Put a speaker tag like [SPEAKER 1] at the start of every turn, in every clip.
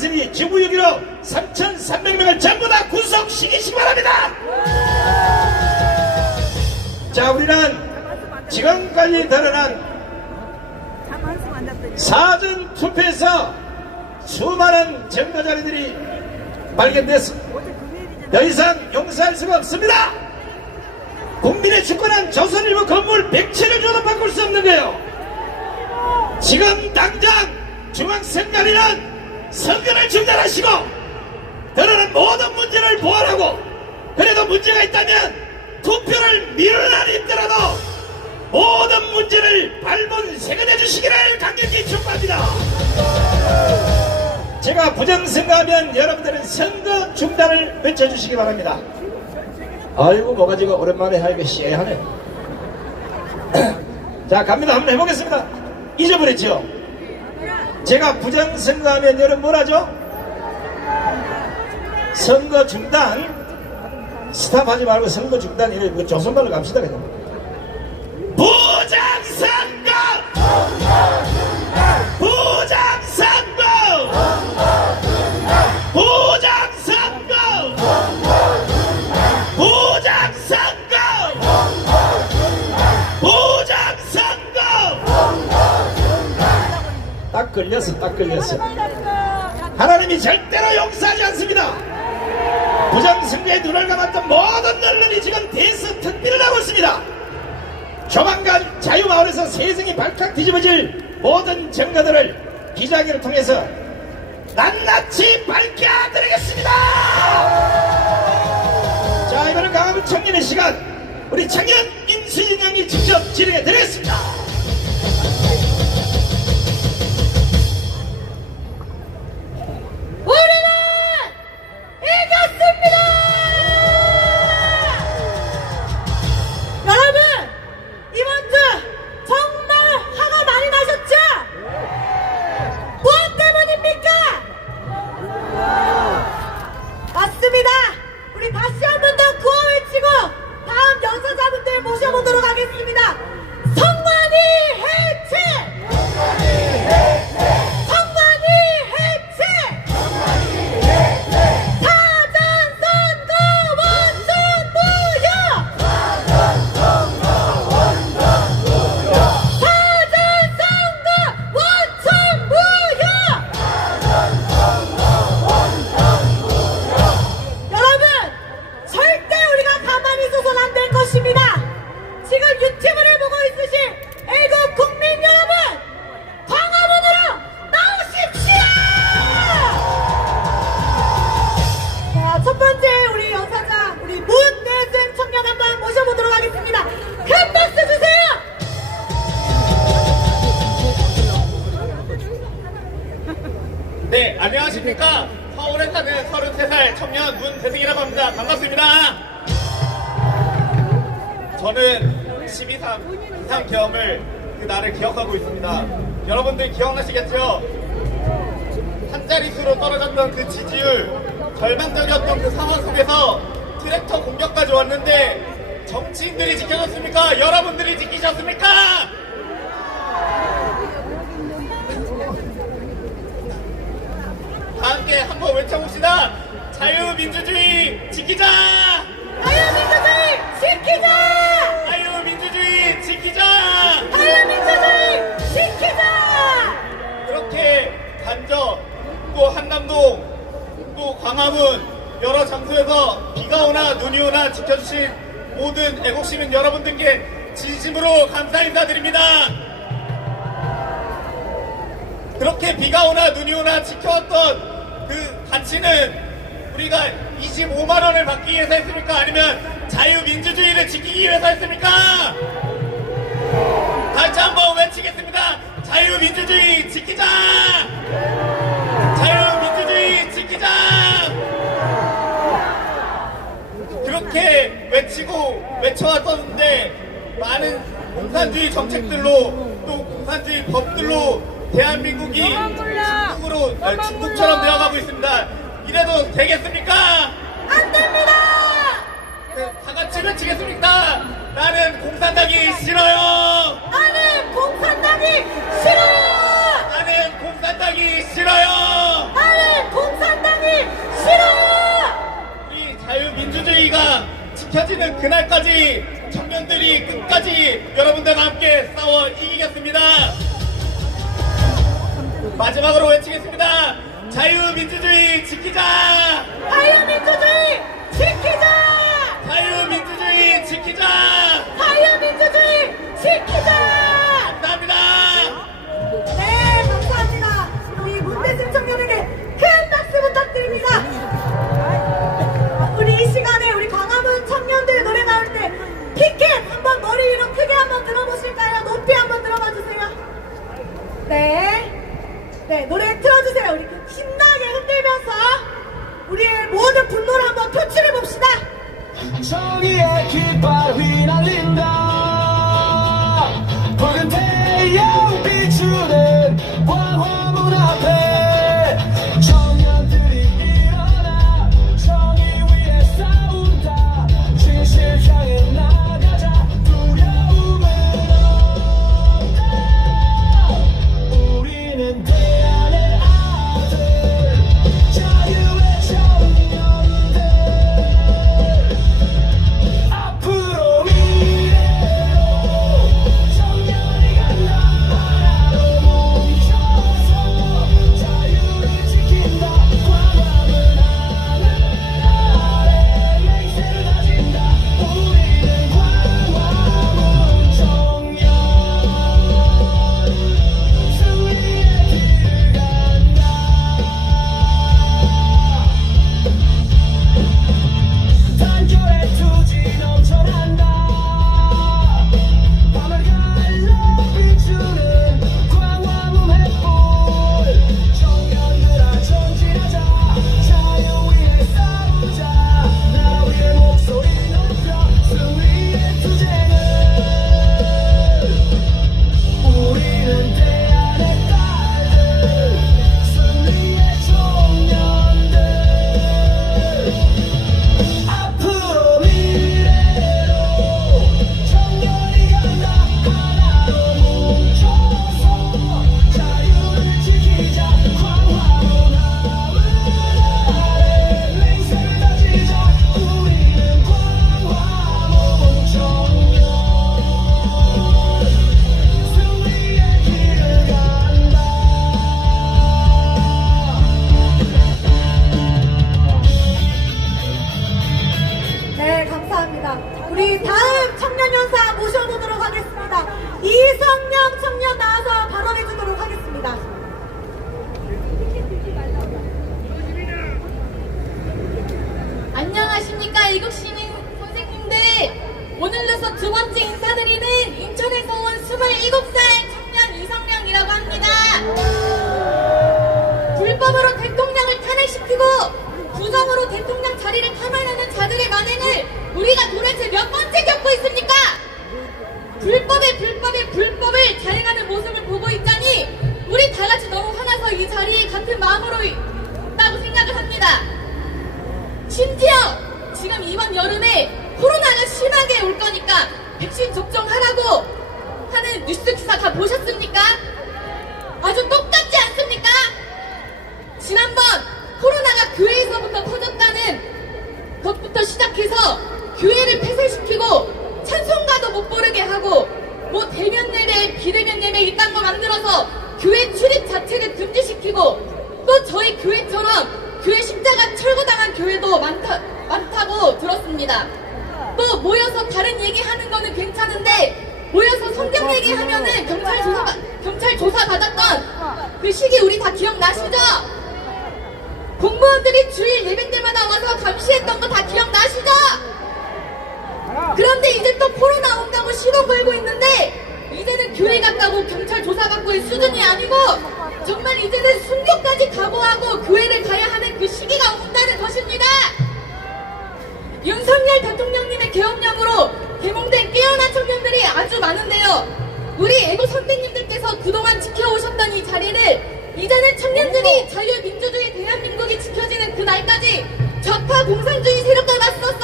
[SPEAKER 1] 당선이 지구유기로 3,300명을 전부 다 구속시키시기 바랍니다. 자, 우리는 지금까지 드러난 사전 투표에서 수많은 증거 자료들이 발견됐습니다. 더 이상 용서할 수가 없습니다. 국민의 주권은 조선일보 건물 100채를 줘도 바꿀 수 없는 거예요. 지금 당장 중앙선관위는 선거를 중단하시고 드러난 모든 문제를 보완하고 그래도 문제가 있다면 투표를 미루는 힘더라도 모든 문제를 발본 세근해 주시기를 강력히 촉구합니다. 제가 부정선거하면 여러분들은 선거 중단을 외쳐주시기 바랍니다. 아이고 뭐가지고 오랜만에 하니까 시해하네. 자 갑니다. 한번 해보겠습니다. 잊어버렸죠? 제가 부정선거하면 여러분 뭐라죠? 선거 중단 스탑하지 말고 선거 중단 이래 그 조선발로 갑시다 그냥. 부정선거! 딱 걸렸어, 딱 걸렸어. 하나님이 절대로 용서하지 않습니다. 부정선거에 눈을 감았던 모든 언론이 지금 대서특비를 하고 있습니다. 조만간 자유마을에서 세상이 발칵 뒤집어질 모든 증거들을 기자회견을 통해서 낱낱이 밝혀드리겠습니다! 자, 이번엔 강화문 청년의 시간, 우리 청년 임수진 양이 직접 진행해 드리겠습니다.
[SPEAKER 2] 있습니다.
[SPEAKER 3] 여러분들 기억나시겠죠? 한 자릿수로 떨어졌던 그 지지율, 절망적이었던 그 상황 속에서 트랙터 공격까지 왔는데 정치인들이 지켜줬습니까? 여러분들이 지키셨습니까? 다 함께 한번 외쳐봅시다. 자유민주주의 지키자!
[SPEAKER 2] 자유민주주의 지키자!
[SPEAKER 3] 자유민주주의 지키자!
[SPEAKER 2] 자유민주주의
[SPEAKER 3] 장소에서 비가 오나 눈이 오나 지켜주신 모든 애국시민 여러분들께 진심으로 감사 인사드립니다. 그렇게 비가 오나 눈이 오나 지켜왔던 그 가치는 우리가 25만 원을 받기 위해서 했습니까? 아니면 자유민주주의를 지키기 위해서 했습니까? 다시 한번 외치겠습니다. 자유민주주의 지키자! 외쳐왔었는데 많은 공산주의 정책들로 또 공산주의 법들로 대한민국이 중국으로 아, 중국처럼 되어가고 있습니다. 이래도 되겠습니까?
[SPEAKER 2] 안 됩니다!
[SPEAKER 3] 그, 다 같이 외치겠습니까? 나는 공산당이 싫어요.
[SPEAKER 2] 나는 공산당이 싫어요!
[SPEAKER 3] 나는 공산당이 싫어요.
[SPEAKER 2] 나는
[SPEAKER 3] 그날까지 청년들이 끝까지 여러분들과 함께 싸워 이기겠습니다. 마지막으로 외치겠습니다. 자유민주주의 지키자!
[SPEAKER 2] 자유민주주의 지키자!
[SPEAKER 3] 자유민주주의 지키자!
[SPEAKER 2] 자유민주주의 지키자!
[SPEAKER 4] 정의의 깃발 휘날린다
[SPEAKER 2] 다음 청년연사 모셔보도록 하겠습니다. 이성영 청년 나와서 발언해 주도록 하겠습니다.
[SPEAKER 5] 안녕하십니까 일국 시민 선생님들 오늘로서 두 번째 인사드리는 인천에서 온 27살 청년 이성명이라고 합니다 불법으로 대통령을 탄핵시키고 부정으로 대통령 자리를 탐하려는 자들의 만행을 우리가 도대체 몇 번째 겪고 있습니까 불법의 불법의 불법을 자행하는 모습을 보고 있자니 우리 다 같이 너무 화나서 이 자리에 같은 마음으로 있다고 생각을 합니다 심지어 지금 이번 여름에 코로나가 심하게 올 거니까 백신 접종하라고 하는 뉴스 기사 다 보셨습니까? 아주 똑같지 않습니까? 지난번 코로나가 교회에서부터 터졌다는 것부터 시작 해서 교회를 폐쇄시키고 찬송가도 못 부르게 하고 뭐 대면 예배, 비대면 예배 이딴 거 만들어서 교회 출입 자체를 금지시키고 또 저희 교회처럼 교회 십자가 철거당한 교회도 많다, 많다고 들었습니다. 또 모여서 다른 얘기하는 거는 괜찮은데 모여서 성경 얘기하면은 경찰 조사 받- 경찰 조사 받았던 그 시기 우리 다 기억나시죠? 공무원들이 주일 예배 때마다 와서 감시했던 거 다 기억나시죠? 그런데 이제 또 코로나 온다고 신호 걸고 있는데 이제는 교회 갔다고 경찰 조사 받고의 수준이 아니고 정말 이제는 순교까지 각오하고 교회를 가야 하는 그 시기가 온다는 것입니다. 윤석열 대통령님의 계엄령으로 개몽된 깨어난 청년들이 아주 많은데요. 우리 애국 선배님들께서 그동안 지켜오셨던 이 자리를 이제는 청년들이 자유민주주의 대한민국이 지켜지는 그 날까지 적파 공산주의 세력과 맞서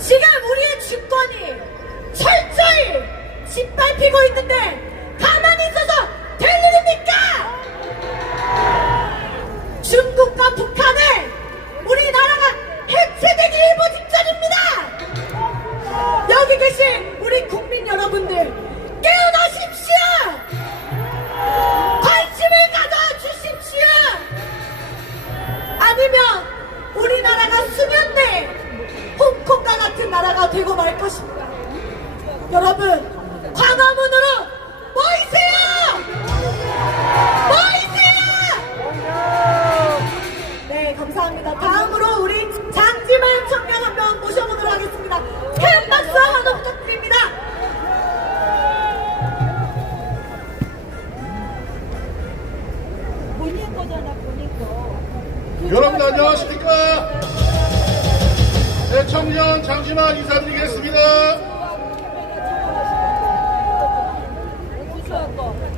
[SPEAKER 5] 지금
[SPEAKER 2] 우리의 주권이 철저히 짓밟히고 있는데 것입니다. 여러분, 광화문으로 모이세요! 모이세요! 네, 감사합니다. 다음으로 우리 장지만 청년 한 명 모셔보도록 하겠습니다. 큰 박수 한번 부탁드립니다.
[SPEAKER 6] 여러분 안녕하십니까? 네, 청년 장시만 인사드리겠습니다.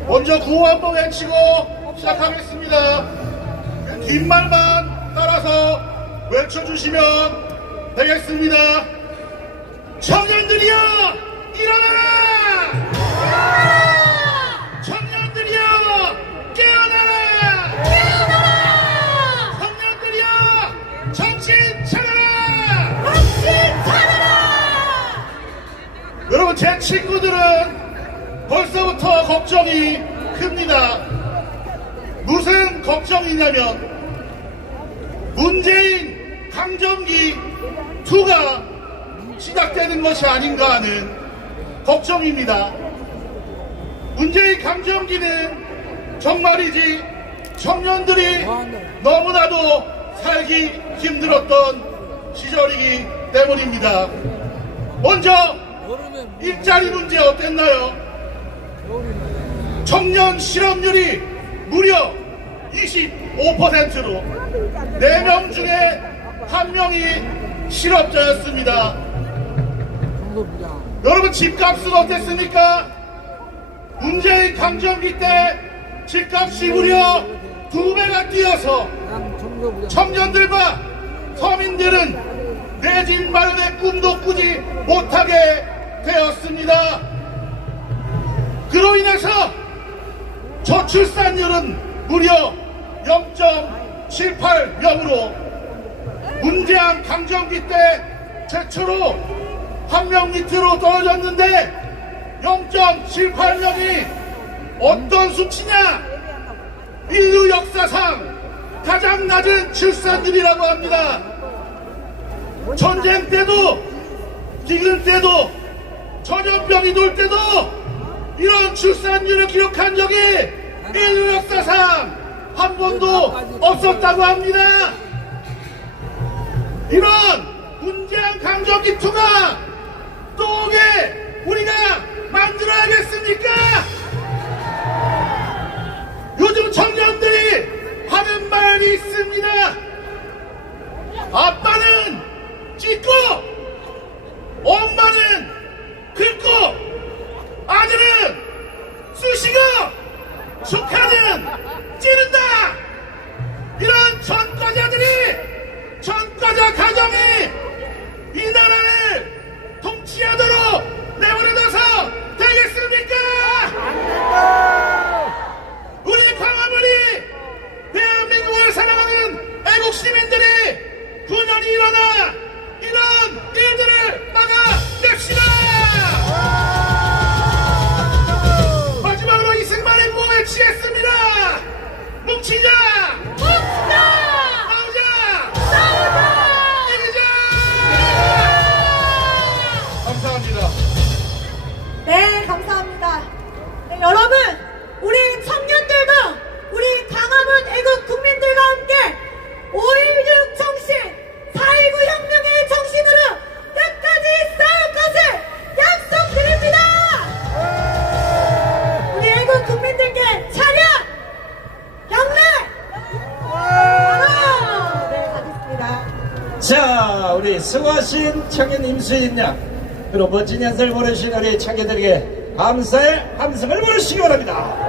[SPEAKER 6] 먼저 구호 한번 외치고 시작하겠습니다. 긴 말만 따라서 외쳐주시면 되겠습니다. 청년들이여 일어나라! 제 친구들은 벌써부터 걱정이 큽니다. 무슨 걱정이냐면 문재인 강점기 2가 시작되는 것이 아닌가 하는 걱정입니다. 문재인 강점기는 정말이지 청년들이 너무나도 살기 힘들었던 시절이기 때문입니다. 먼저 일자리 문제 어땠나요? 청년 실업률이 무려 25%로 4명 중에 한 명이 실업자였습니다. 여러분 집값은 어땠습니까? 문재인 강점기 때 집값이 무려 두 배가 뛰어서 청년들과 서민들은 내 집 마련의 꿈도 꾸지 못하게 되었습니다. 그로 인해서 저출산율은 무려 0.78명으로 문재인 강점기 때 최초로 한 명 밑으로 떨어졌는데 0.78명이 어떤 수치냐? 인류 역사상 가장 낮은 출산율이라고 합니다. 전쟁 때도 기근 때도 전염병이 돌 때도 이런 출산율을 기록한 적이 인류 역사상 한 번도 없었다고 합니다. 이런 문재인 강점기 투가 또 오게 우리가 만들어야겠습니까? 요즘 청년들이 하는 말이 있습니다.
[SPEAKER 1] 수고하신 청년 임수인 양, 그리고 멋진 연설 보내주신 우리 청년들에게 감사의 함성을 보내주시기 바랍니다.